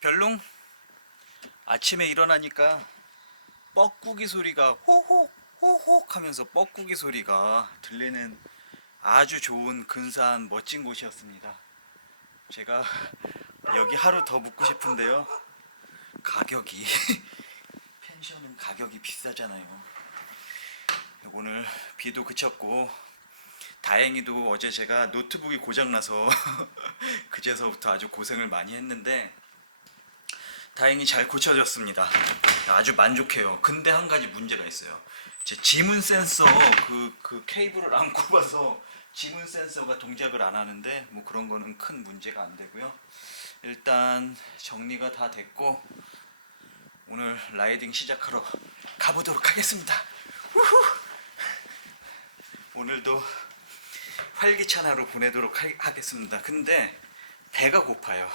별롱? 아침에 일어나니까 뻐꾸기 소리가 호호 호호 하면서 뻐꾸기 소리가 들리는 아주 좋은 근사한 멋진 곳이었습니다. 제가 여기 하루 더 묵고 싶은데요. 가격이 펜션은 가격이 비싸잖아요. 오늘 비도 그쳤고 다행히도 어제 제가 노트북이 고장나서 그제서부터 아주 고생을 많이 했는데 다행히 잘 고쳐졌습니다. 아주 만족해요. 근데 한 가지 문제가 있어요. 제 지문 센서 그 케이블을 안 꼽아서 지문 센서가 동작을 안 하는데 뭐 그런 거는 큰 문제가 안 되고요. 일단 정리가 다 됐고 오늘 라이딩 시작하러 가보도록 하겠습니다. 우후! 오늘도 활기찬 하루 보내도록 하겠습니다. 근데 배가 고파요.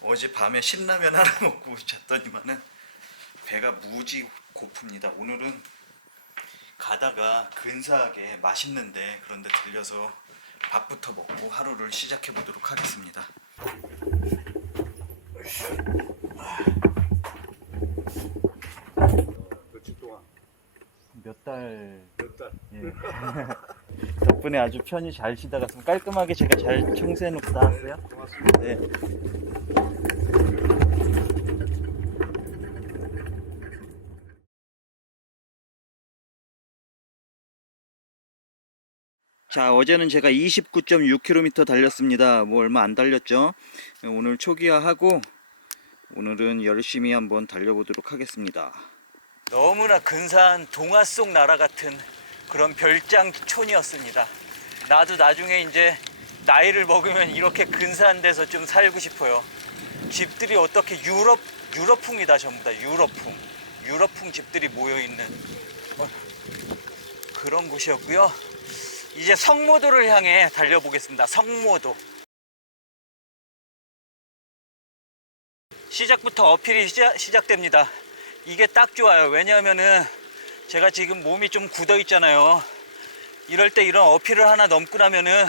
어젯밤에 신라면 하나 먹고 잤더니만은 배가 무지 고픕니다. 오늘은 가다가 근사하게 맛있는데 그런데 들려서 밥부터 먹고 하루를 시작해 보도록 하겠습니다. 며칠 동안? 몇 달. 예. 덕분에 아주 편히 잘 쉬다가 깔끔하게 제가 잘 청소해 놓고 나왔어요. 고맙습니다. 네. 자, 어제는 제가 29.6km 달렸습니다. 뭐 얼마 안 달렸죠. 오늘 초기화하고 오늘은 열심히 한번 달려보도록 하겠습니다. 너무나 근사한 동화 속 나라 같은 그런 별장촌이었습니다. 나도 나중에 이제 나이를 먹으면 이렇게 근사한 데서 좀 살고 싶어요. 집들이 어떻게 유럽풍이다. 전부 다 유럽풍 집들이 모여있는 그런 곳이었고요. 이제 성모도를 향해 달려보겠습니다. 성모도. 시작부터 어필이 시작됩니다. 이게 딱 좋아요. 왜냐하면은 제가 지금 몸이 좀 굳어 있잖아요. 이럴 때 이런 어필을 하나 넘고 나면은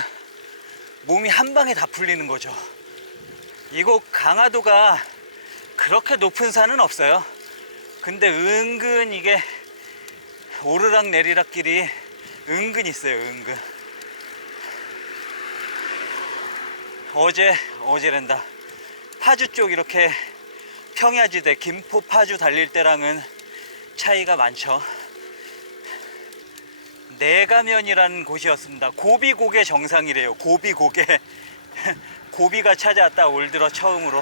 몸이 한 방에 다 풀리는 거죠. 이곳 강화도가 그렇게 높은 산은 없어요. 근데 은근 이게 오르락 내리락 길이 은근 있어요. 은근. 어제랜다. 파주 쪽 이렇게 평야지대 김포 파주 달릴 때랑은 차이가 많죠. 내가면이라는 곳이었습니다. 고비고개 정상이래요. 고비고개. 고비가 찾아왔다. 올 들어 처음으로.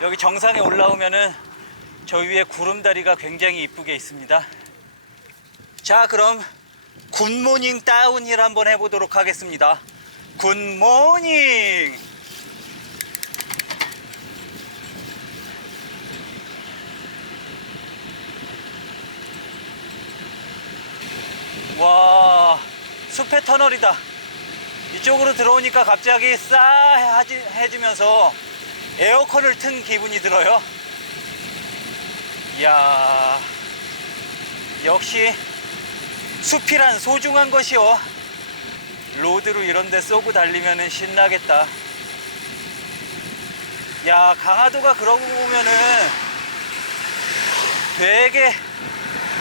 여기 정상에 올라오면은 저 위에 구름다리가 굉장히 이쁘게 있습니다. 자, 그럼 굿모닝 다운힐 한번 해보도록 하겠습니다. 굿모닝. 와, 숲의 터널이다. 이쪽으로 들어오니까 갑자기 싸해지면서 에어컨을 튼 기분이 들어요. 이야, 역시 숲이란 소중한 것이요. 로드로 이런데 쏘고 달리면은 신나겠다. 야, 강화도가 그러고 보면은 되게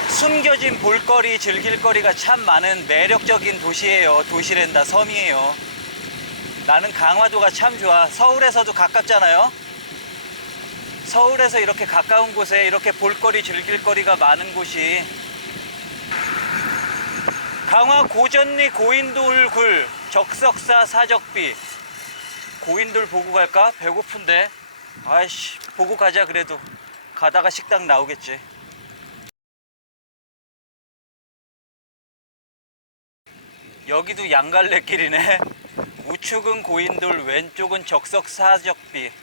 숨겨진 볼거리, 즐길거리가 참 많은 매력적인 도시예요. 도시랜다, 섬이에요. 나는 강화도가 참 좋아. 서울에서도 가깝잖아요. 서울에서 이렇게 가까운 곳에 이렇게 볼거리, 즐길거리가 많은 곳이 강화 고전리 고인돌 굴 적석사 사적비. 고인돌 보고 갈까? 배고픈데. 아이씨, 보고 가자. 그래도 가다가 식당 나오겠지. 여기도 양갈래길이네. 우측은 고인돌, 왼쪽은 적석사적비.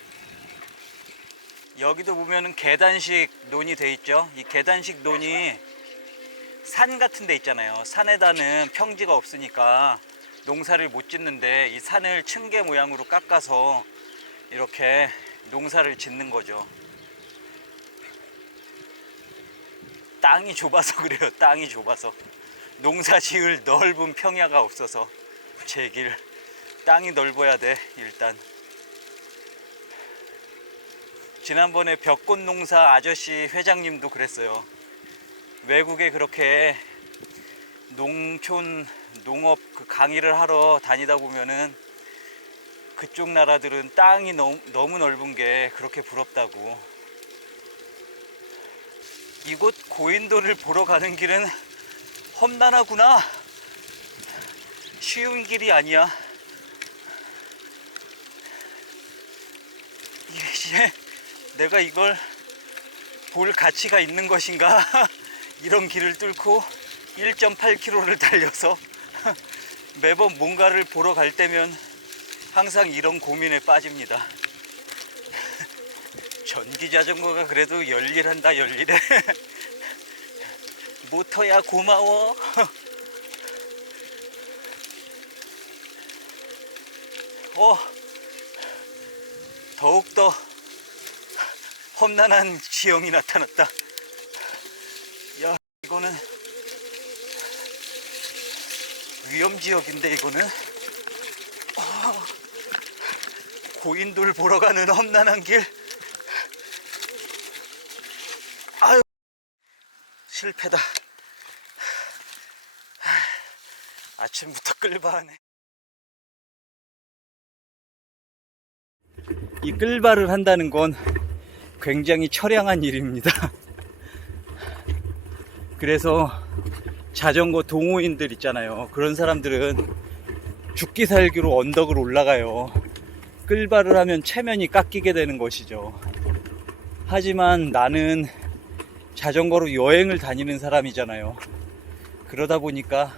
여기도 보면은 계단식 논이 돼 있죠. 이 계단식 논이 산 같은 데 있잖아요. 산에다는 평지가 없으니까 농사를 못 짓는데 이 산을 층계 모양으로 깎아서 이렇게 농사를 짓는 거죠. 땅이 좁아서 그래요. 땅이 좁아서. 농사 지을 넓은 평야가 없어서. 제 길. 땅이 넓어야 돼. 일단 지난번에 벽꽃 농사 아저씨 회장님도 그랬어요. 외국에 그렇게 농촌 농업 그 강의를 하러 다니다 보면은 그쪽 나라들은 땅이 너무 넓은 게 그렇게 부럽다고. 이곳 고인돌을 보러 가는 길은 험난하구나. 쉬운 길이 아니야. 이게 내가 이걸 볼 가치가 있는 것인가? 이런 길을 뚫고 1.8km를 달려서 매번 뭔가를 보러 갈 때면 항상 이런 고민에 빠집니다. 전기 자전거가 그래도 열일한다, 열일해. 모터야 고마워. 더욱더 험난한 지형이 나타났다. 야, 이거는 위험지역인데, 이거는 고인돌 보러 가는 험난한 길. 아유, 실패다. 아침부터 끌바하네. 이 끌바를 한다는 건 굉장히 처량한 일입니다. 그래서 자전거 동호인들 있잖아요. 그런 사람들은 죽기 살기로 언덕을 올라가요. 끌바를 하면 체면이 깎이게 되는 것이죠. 하지만 나는 자전거로 여행을 다니는 사람이잖아요. 그러다 보니까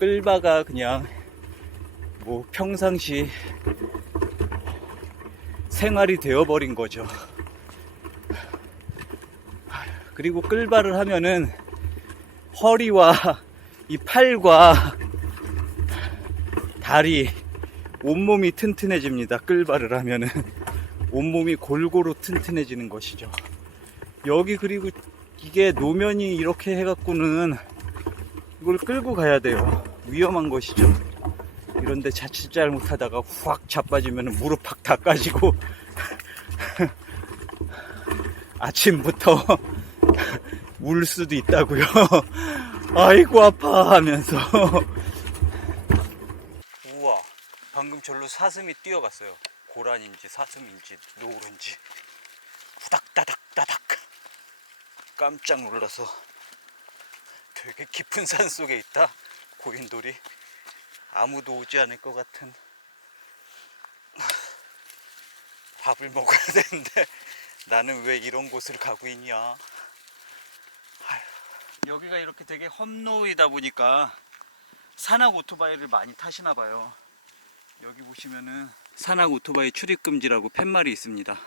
끌바가 그냥 뭐 평상시 생활이 되어버린 거죠. 그리고 끌바를 하면은 허리와 이 팔과 다리, 온몸이 튼튼해집니다. 끌바를 하면은 온몸이 골고루 튼튼해지는 것이죠. 여기 그리고 이게 노면이 이렇게 해갖고는 이걸 끌고 가야 돼요. 위험한 것이죠. 이런데 자칫 잘못하다가 확 자빠지면 무릎 팍 다 까지고 아침부터 울 수도 있다고요. 아이고 아파 하면서. 우와, 방금 절로 사슴이 뛰어갔어요. 고란인지 사슴인지 노루인지. 후닥다닥다닥. 깜짝 놀라서. 되게 깊은 산 속에 있다, 고인돌이. 아무도 오지 않을 것 같은. 밥을 먹어야 되는데 나는 왜 이런 곳을 가고 있냐. 아휴, 여기가 이렇게 되게 험로이다 보니까 산악 오토바이를 많이 타시나 봐요. 여기 보시면은 산악 오토바이 출입 금지라고 팻말이 있습니다.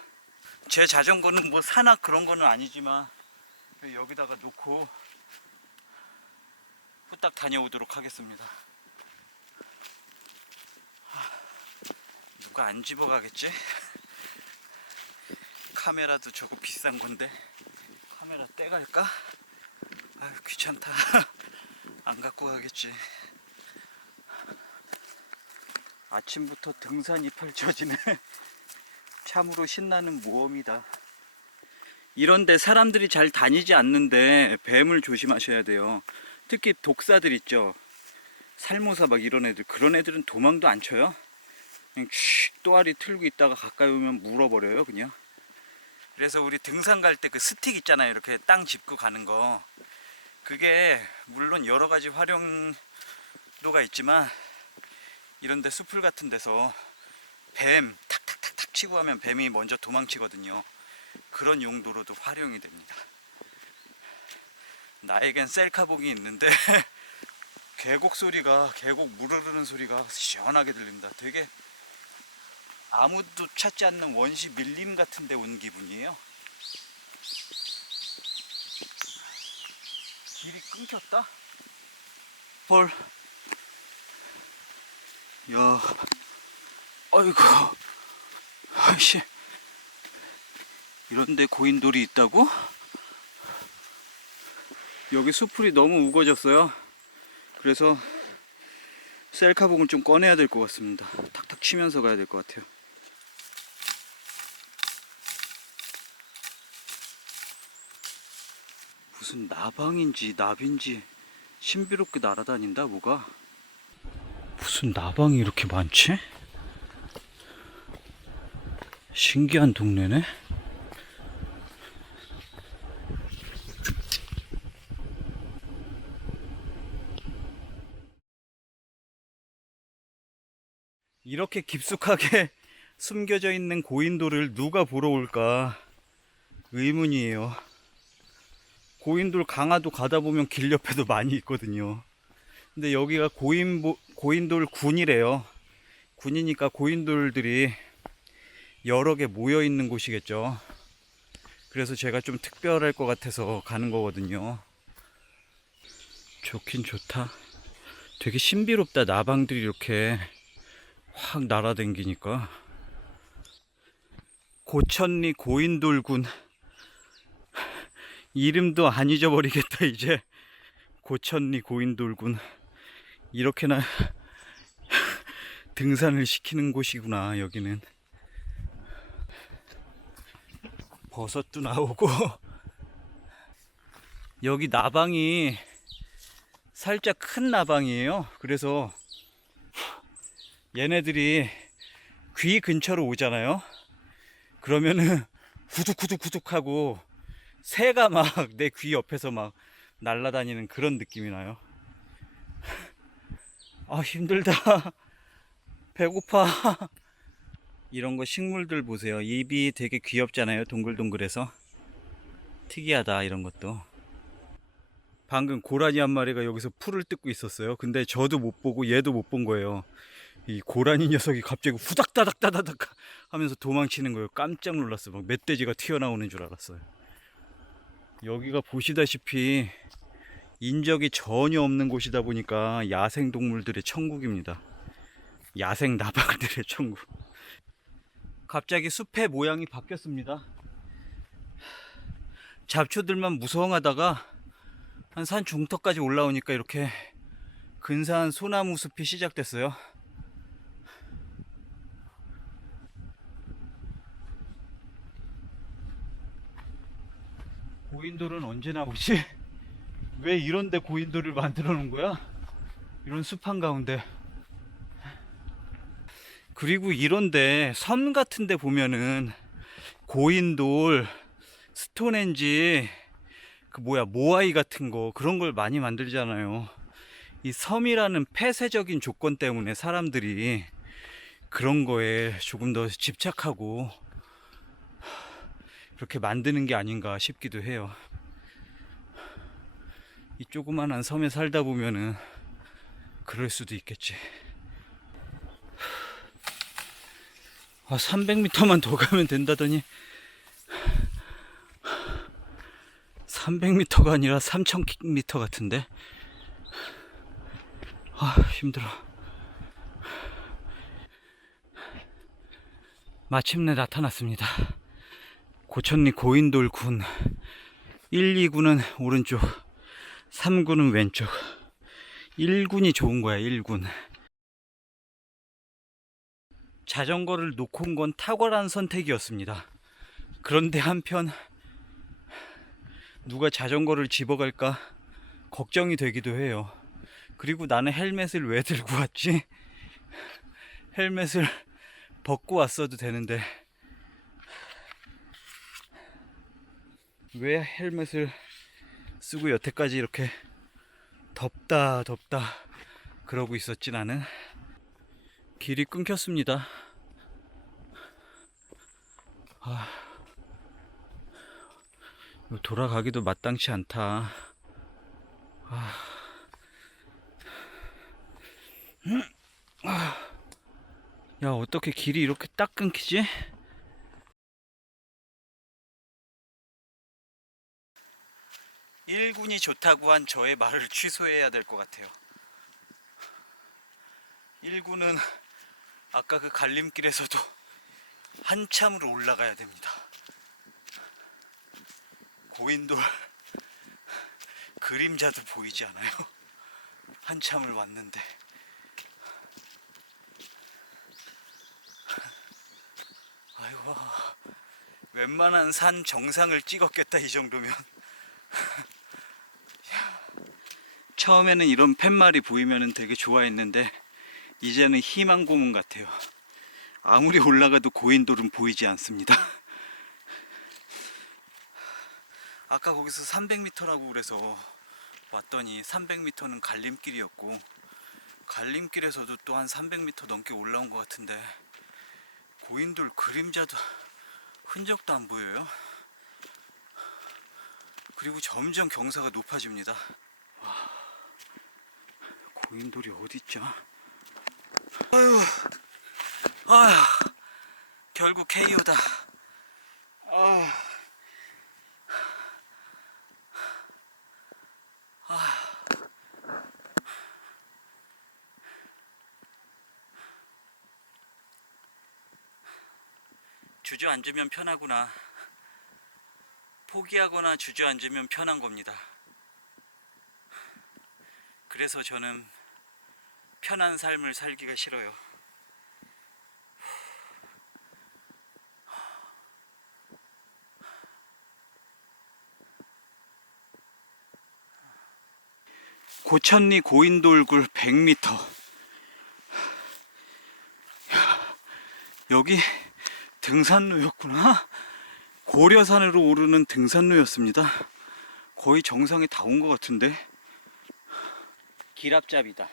제 자전거는 뭐 산악 그런 거는 아니지만 여기다가 놓고 후딱 다녀오도록 하겠습니다. 누가 안 집어가겠지? 카메라도 저거 비싼 건데 카메라 떼갈까? 아유, 귀찮다. 안 갖고 가겠지. 아침부터 등산이 펼쳐지네. 참으로 신나는 모험이다. 이런데 사람들이 잘 다니지 않는데 뱀을 조심하셔야 돼요. 특히 독사들 있죠. 살모사 막 이런 애들, 그런 애들은 도망도 안 쳐요. 그냥 또아리 틀고 있다가 가까이 오면 물어버려요, 그냥. 그래서 우리 등산 갈 때 그 스틱 있잖아요. 이렇게 땅 짚고 가는 거. 그게 물론 여러 가지 활용도가 있지만 이런데 숲을 같은 데서 뱀 탁탁탁탁 치고 하면 뱀이 먼저 도망치거든요. 그런 용도로도 활용이 됩니다. 나에겐 셀카봉이 있는데 계곡 소리가, 계곡 물 흐르는 소리가 시원하게 들립니다. 되게 아무도 찾지 않는 원시 밀림 같은 데 온 기분이에요. 길이 끊겼다? 헐. 야, 아이고, 아이씨. 이런데 고인돌이 있다고? 여기 수풀이 너무 우거졌어요. 그래서 셀카봉을 좀 꺼내야 될 것 같습니다. 탁탁 치면서 가야 될 것 같아요. 무슨 나방인지 나비인지 신비롭게 날아다닌다 뭐가. 무슨 나방이 이렇게 많지? 신기한 동네네. 이렇게 깊숙하게 숨겨져 있는 고인돌을 누가 보러 올까 의문이에요. 고인돌 강화도 가다 보면 길 옆에도 많이 있거든요. 근데 여기가 고인돌 군이래요. 군이니까 고인돌들이 여러 개 모여 있는 곳이겠죠. 그래서 제가 좀 특별할 것 같아서 가는 거거든요. 좋긴 좋다. 되게 신비롭다. 나방들이 이렇게 확 날아다니니까. 고천리 고인돌군. 이름도 안 잊어버리겠다 이제. 고천리 고인돌군. 이렇게나 등산을 시키는 곳이구나 여기는. 버섯도 나오고. 여기 나방이 살짝 큰 나방이에요. 그래서 얘네들이 귀 근처로 오잖아요. 그러면은 구둑구둑구둑 하고 새가 막 내 귀 옆에서 막 날아다니는 그런 느낌이 나요. 아 힘들다. 배고파. 이런 거 식물들 보세요. 잎이 되게 귀엽잖아요. 동글동글해서 특이하다. 이런 것도. 방금 고라니 한 마리가 여기서 풀을 뜯고 있었어요. 근데 저도 못 보고 얘도 못 본 거예요. 이 고라니 녀석이 갑자기 후닥다닥다닥 하면서 도망치는 거예요. 깜짝 놀랐어요. 막 멧돼지가 튀어나오는 줄 알았어요. 여기가 보시다시피 인적이 전혀 없는 곳이다 보니까 야생동물들의 천국입니다. 야생 나방들의 천국. 갑자기 숲의 모양이 바뀌었습니다. 잡초들만 무성하다가 한 산 중턱까지 올라오니까 이렇게 근사한 소나무 숲이 시작됐어요. 고인돌은 언제 나오지? 왜 이런데 고인돌을 만들어 놓은 거야? 이런 숲 한가운데. 그리고 이런데 섬 같은데 보면은 고인돌, 스톤헨지, 그 뭐야 모아이 같은 거 그런 걸 많이 만들잖아요. 이 섬이라는 폐쇄적인 조건 때문에 사람들이 그런 거에 조금 더 집착하고 그렇게 만드는 게 아닌가 싶기도 해요. 이 조그만한 섬에 살다 보면은 그럴 수도 있겠지. 300m만 더 가면 된다더니 300m가 아니라 3000m 같은데. 힘들어. 마침내 나타났습니다. 고천리 고인돌 군. 1, 2군은 오른쪽, 3군은 왼쪽. 1군이 좋은 거야. 1군. 자전거를 놓고 온 건 탁월한 선택이었습니다. 그런데 한편 누가 자전거를 집어갈까 걱정이 되기도 해요. 그리고 나는 헬멧을 왜 들고 왔지? 헬멧을 벗고 왔어도 되는데 왜 헬멧을 쓰고 여태까지 이렇게 덥다 그러고 있었지. 나는 길이 끊겼습니다. 돌아가기도 마땅치 않다. 야, 어떻게 길이 이렇게 딱 끊기지? 일군이 좋다고 한 저의 말을 취소해야 될 것 같아요. 1군은 아까 그 갈림길에서도 한참으로 올라가야 됩니다. 고인돌 그림자도 보이지 않아요. 한참을 왔는데. 아이고, 웬만한 산 정상을 찍었겠다 이 정도면. 처음에는 이런 팻말이 보이면 되게 좋아했는데 이제는 희망 고문 같아요. 아무리 올라가도 고인돌은 보이지 않습니다. 아까 거기서 300m라고 그래서 왔더니 300m는 갈림길이었고, 갈림길에서도 또 한 300m 넘게 올라온 것 같은데 고인돌 그림자도 흔적도 안 보여요. 그리고 점점 경사가 높아집니다. 와, 고인돌이 어딨죠? 아유, 아휴, 결국 KO다. 주저앉으면 편하구나. 포기하거나 주저앉으면 편한 겁니다. 그래서 저는 편한 삶을 살기가 싫어요. 고천리 고인돌굴 100m. 여기 등산로였구나. 고려산으로 오르는 등산로였습니다. 거의 정상에 다 온 것 같은데. 기랍잡이다.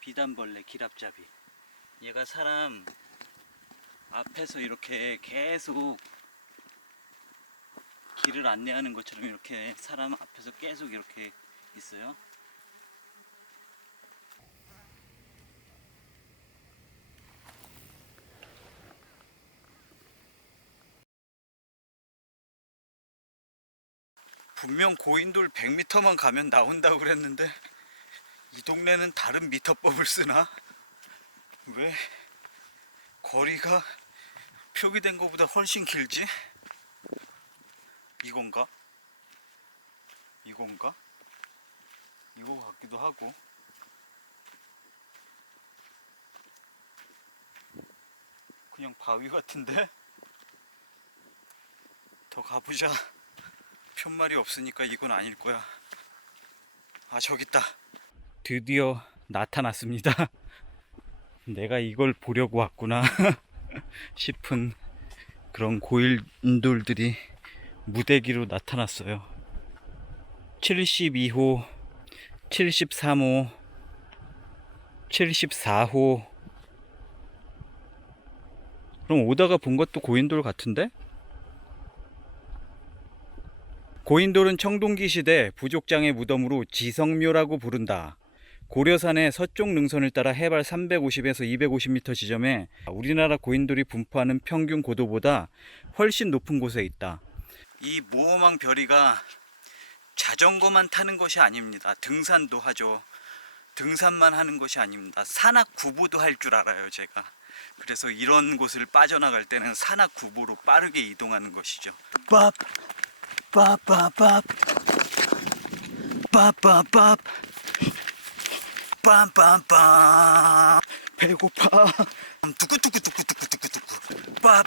비단벌레 기랍잡이. 얘가 사람 앞에서 이렇게 계속 길을 안내하는 것처럼 이렇게 사람 앞에서 계속 이렇게 있어요. 분명 고인돌 100m만 가면 나온다고 그랬는데 이 동네는 다른 미터법을 쓰나? 왜 거리가 표기된 것보다 훨씬 길지? 이건가? 이건가? 이거 같기도 하고. 그냥 바위 같은데? 더 가보자. 편말이 없으니까 이건 아닐 거야. 아, 저기 있다. 드디어 나타났습니다. 내가 이걸 보려고 왔구나 싶은 그런 고인돌들이 무대기로 나타났어요. 72호, 73호, 74호. 그럼 오다가 본 것도 고인돌 같은데? 고인돌은 청동기 시대 부족장의 무덤으로 지성묘라고 부른다. 고려산의 서쪽 능선을 따라 해발 350에서 250m 지점에 우리나라 고인돌이 분포하는 평균 고도보다 훨씬 높은 곳에 있다. 이 모험왕 별이가 자전거만 타는 것이 아닙니다. 등산도 하죠. 등산만 하는 것이 아닙니다. 산악 구보도 할 줄 알아요, 제가. 그래서 이런 곳을 빠져나갈 때는 산악 구보로 빠르게 이동하는 것이죠. 밥 빠빠밥 빠빠밥 빰빰빰. 배고파. 두구두구두구두구두구두구. 밥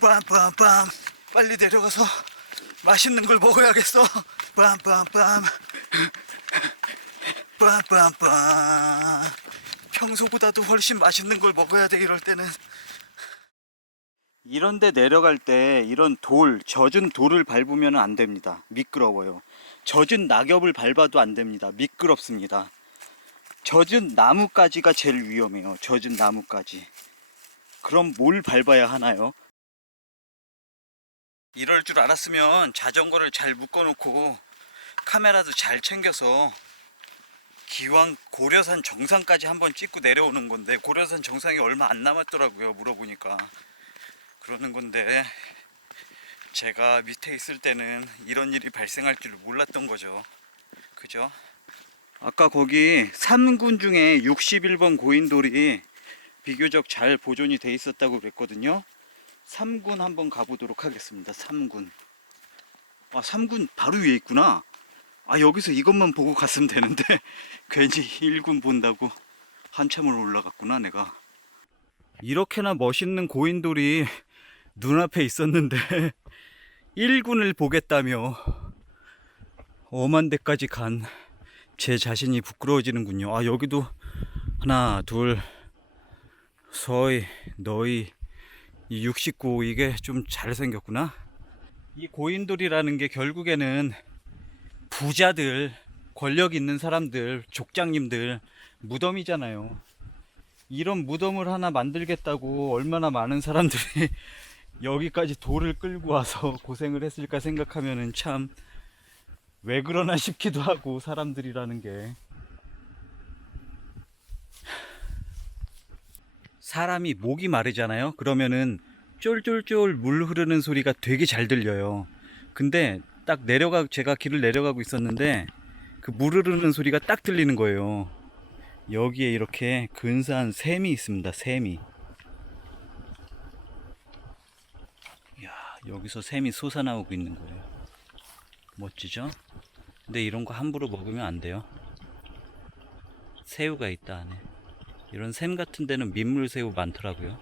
빰빰빰. 빨리 내려가서 맛있는 걸 먹어야겠어. 빰빰빰 빰빰빰. 평소보다도 훨씬 맛있는 걸 먹어야 돼, 이럴 때는. 이런데 내려갈 때 이런 돌, 젖은 돌을 밟으면 안 됩니다. 미끄러워요. 젖은 낙엽을 밟아도 안 됩니다. 미끄럽습니다. 젖은 나뭇가지가 제일 위험해요. 젖은 나뭇가지. 그럼 뭘 밟아야 하나요? 이럴 줄 알았으면 자전거를 잘 묶어놓고 카메라도 잘 챙겨서 기왕 고려산 정상까지 한번 찍고 내려오는 건데, 고려산 정상이 얼마 안 남았더라고요, 물어보니까. 그러는 건데 제가 밑에 있을 때는 이런 일이 발생할 줄 몰랐던 거죠. 그죠? 아까 거기 3군 중에 61번 고인돌이 비교적 잘 보존이 돼 있었다고 그랬거든요. 3군 한번 가보도록 하겠습니다. 3군. 아, 3군 바로 위에 있구나. 아, 여기서 이것만 보고 갔으면 되는데 괜히 1군 본다고 한참을 올라갔구나, 내가. 이렇게나 멋있는 고인돌이 눈앞에 있었는데 1군을 보겠다며 엄한 데까지 간 제 자신이 부끄러워지는군요. 아, 여기도 하나, 둘, 서희, 너희, 이 69, 이게 좀 잘생겼구나. 이 고인돌이라는 게 결국에는 부자들, 권력 있는 사람들, 족장님들 무덤이잖아요. 이런 무덤을 하나 만들겠다고 얼마나 많은 사람들이 여기까지 돌을 끌고 와서 고생을 했을까 생각하면은 참 왜 그러나 싶기도 하고, 사람들이라는 게. 사람이 목이 마르잖아요. 그러면은 쫄쫄쫄 물 흐르는 소리가 되게 잘 들려요. 근데 딱 제가 길을 내려가고 있었는데 그 물 흐르는 소리가 딱 들리는 거예요. 여기에 이렇게 근사한 샘이 있습니다. 샘이. 이야, 여기서 샘이 솟아나오고 있는 거예요. 멋지죠? 근데 이런 거 함부로 먹으면 안 돼요. 새우가 있다 안에. 이런 샘 같은 데는 민물새우 많더라고요.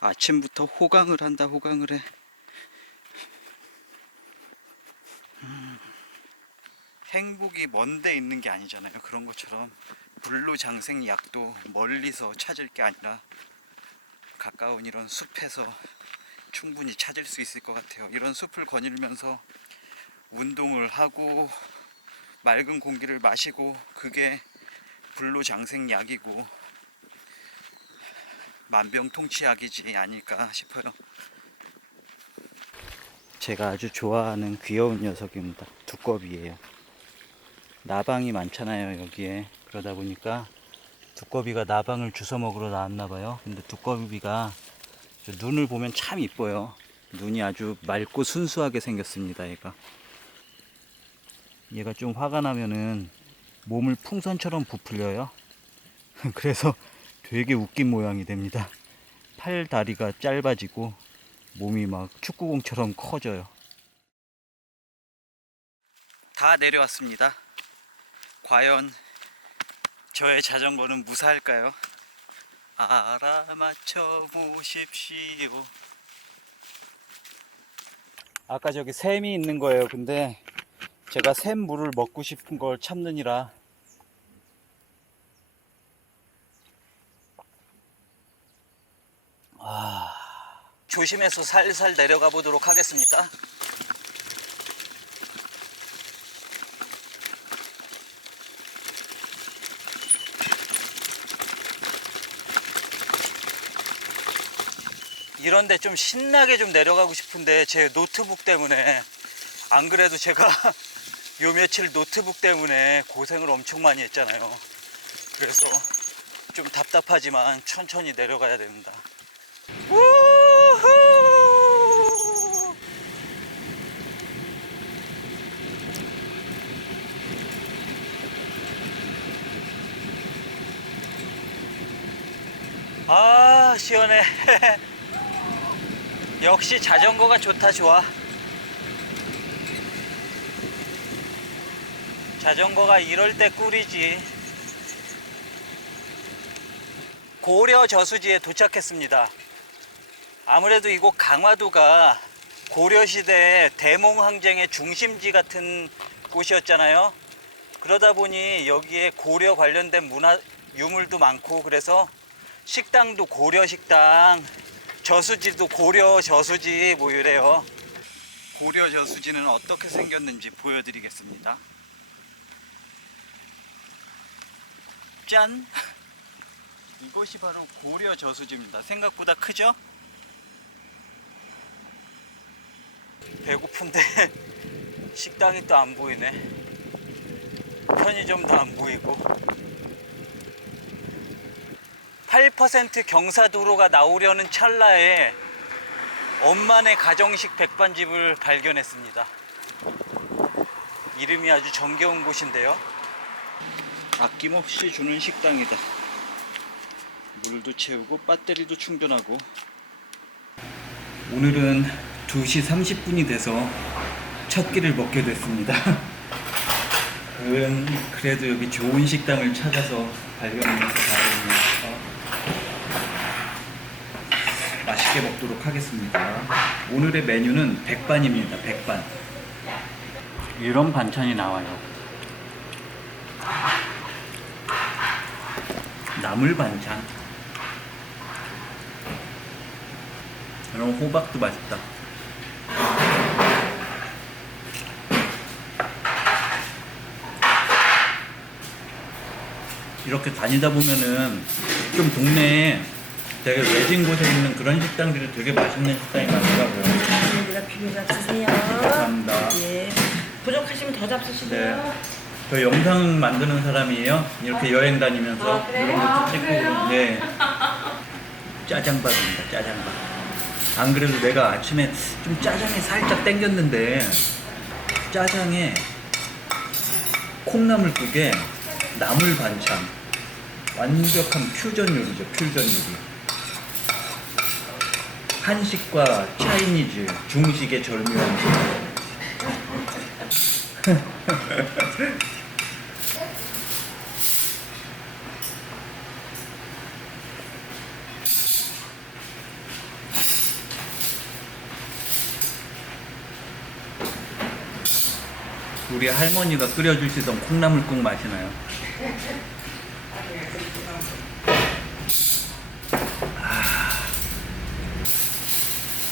아침부터 호강을 한다. 호강을 해. 행복이 먼데 있는 게 아니잖아요. 그런 것처럼 불로장생약도 멀리서 찾을 게 아니라 가까운 이런 숲에서 충분히 찾을 수 있을 것 같아요. 이런 숲을 거닐면서 운동을 하고 맑은 공기를 마시고, 그게 불로장생약이고 만병통치약이지 아닐까 싶어요. 제가 아주 좋아하는 귀여운 녀석입니다. 두꺼비예요. 나방이 많잖아요 여기에. 그러다 보니까 두꺼비가 나방을 주워 먹으러 나왔나 봐요. 근데 두꺼비가 눈을 보면 참 이뻐요. 눈이 아주 맑고 순수하게 생겼습니다. 얘가 좀 화가 나면은 몸을 풍선처럼 부풀려요. 그래서 되게 웃긴 모양이 됩니다. 팔 다리가 짧아지고 몸이 막 축구공처럼 커져요. 다 내려왔습니다. 과연 저의 자전거는 무사할까요? 알아맞혀 보십시오. 아까 저기 샘이 있는 거예요. 근데 제가 샘 물을 먹고 싶은 걸 참느니라 조심해서 살살 내려가 보도록 하겠습니다. 이런데 좀 신나게 좀 내려가고 싶은데 제 노트북 때문에, 안 그래도 제가 요 며칠 노트북 때문에 고생을 엄청 많이 했잖아요. 그래서 좀 답답하지만 천천히 내려가야 됩니다. 우후! 아, 시원해. 역시 자전거가 좋다. 좋아. 자전거가 이럴 때 꿀이지. 고려 저수지에 도착했습니다. 아무래도 이곳 강화도가 고려시대의 대몽항쟁의 중심지 같은 곳이었잖아요. 그러다 보니 여기에 고려 관련된 문화 유물도 많고, 그래서 식당도 고려 식당, 저수지도 고려 저수지 뭐 이래요. 고려 저수지는 어떻게 생겼는지 보여드리겠습니다. 짠! 이것이 바로 고려 저수지입니다. 생각보다 크죠? 배고픈데 식당이 또 안 보이네. 편의점도 안 보이고. 8% 경사도로가 나오려는 찰나에 엄만의 가정식 백반집을 발견했습니다. 이름이 아주 정겨운 곳인데요. 아낌없이 주는 식당이다. 물도 채우고 배터리도 충전하고. 오늘은 2시 30분이 돼서 첫 끼를 먹게 됐습니다. 그래도 여기 좋은 식당을 찾아서 발견해서 다행입니다. 맛있게 먹도록 하겠습니다. 오늘의 메뉴는 백반입니다. 백반. 이런 반찬이 나와요. 나물 반찬. 이런 호박도 맛있다. 이렇게 다니다 보면은 좀 동네에 되게 외진 곳에 있는 그런 식당들이 되게 맛있는 식당이 많더라고요. 비벼 비벼 잡수세요. 감사합니다. 예. 부족하시면 더 잡수시고요. 네. 저 영상 만드는 사람이에요. 이렇게 여행 다니면서 그래요? 이런 것도 찍고. 네. 짜장밥입니다. 짜장밥. 안 그래도 내가 아침에 좀 짜장이 살짝 땡겼는데 짜장에 콩나물국에 나물 반찬. 완벽한 퓨전 요리죠. 퓨전 요리. 한식과 차이니즈, 중식의 절묘한 조합. 우리 할머니가 끓여주시던 콩나물국 맛이 나요.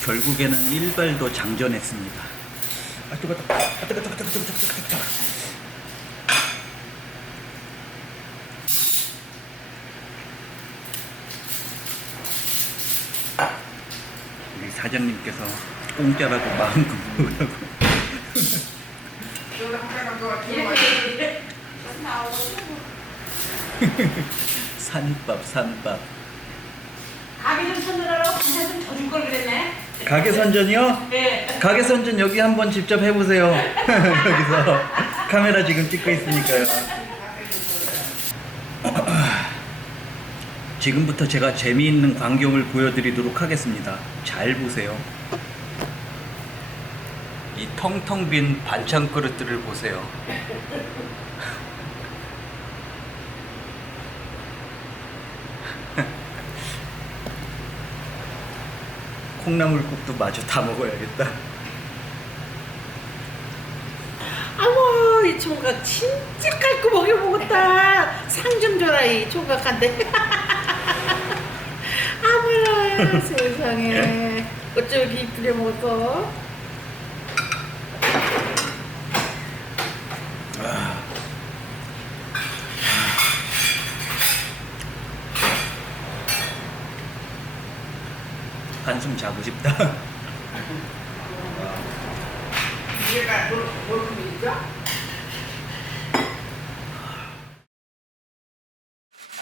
결국에는 일발도 장전했습니다. 아 뜨겁다. 아 뜨겁다. 뜨겁다. 우리 사장님께서 공짜라고 마음껏 먹으라고. 산밥. 가게 좀 선전하라고 반찬 좀 더 줄 걸 그랬네. 가게 선전이요? 네. 가게 선전 여기 한번 직접 해보세요. 여기서 카메라 지금 찍고 있으니까요. 지금부터 제가 재미있는 광경을 보여드리도록 하겠습니다. 잘 보세요. 이 텅텅 빈 반찬 그릇들을 보세요. 콩나물국도 마저 다 먹어야겠다. 아우 이 총각 진짜 깔끔하게 먹었다. 상 좀 줘라 이 총각한테. 아무나 세상에 어쩜 이렇게 이쁘게 먹었어. 한숨 자고 싶다.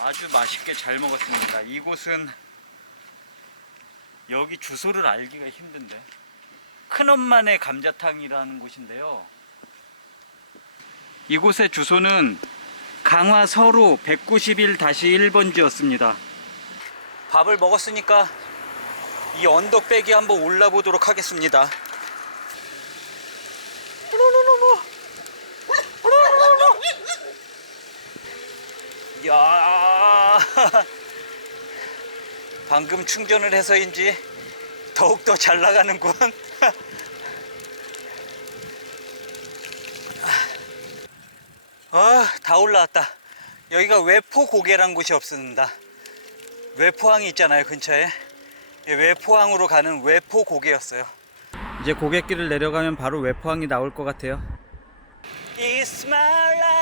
아주 맛있게 잘 먹었습니다. 이곳은 여기 주소를 알기가 힘든데 큰엄마네 감자탕이라는 곳인데요. 이곳의 주소는 강화 서로 191-1번지였습니다. 밥을 먹었으니까 이 언덕배기 한번 올라보도록 하겠습니다. 이야, 방금 충전을 해서인지 더욱더 잘 나가는군. 다 올라왔다. 여기가 외포고개란 곳이 없습니다. 외포항이 있잖아요, 근처에. 외포항으로 가는 외포고개였어요. 이제 고갯길을 내려가면 바로 외포항이 나올 것 같아요. It's my life,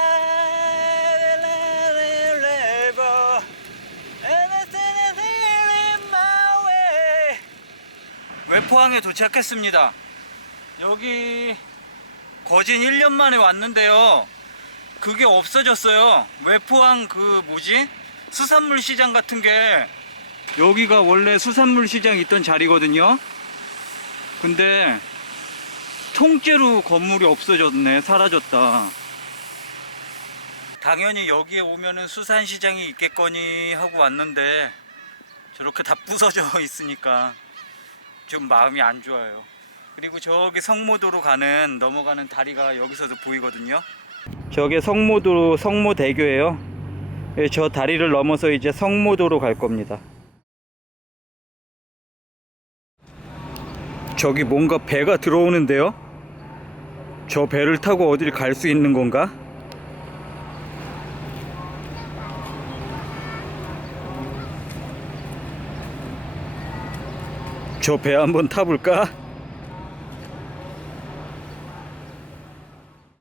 my way. 외포항에 도착했습니다. 여기 거진 1년 만에 왔는데요. 그게 없어졌어요. 외포항 그 뭐지? 수산물 시장 같은 게 여기가 원래 수산물 시장 있던 자리거든요. 근데 통째로 건물이 없어졌네. 사라졌다. 당연히 여기에 오면은 수산시장이 있겠거니 하고 왔는데 저렇게 다 부서져 있으니까 좀 마음이 안 좋아요. 그리고 저기 성모도로 넘어가는 다리가 여기서도 보이거든요. 저게 성모도로, 성모대교예요. 저 다리를 넘어서 이제 성모도로 갈 겁니다. 저기 뭔가 배가 들어오는데요? 저 배를 타고 어딜 갈 수 있는 건가? 저 배 한번 타볼까?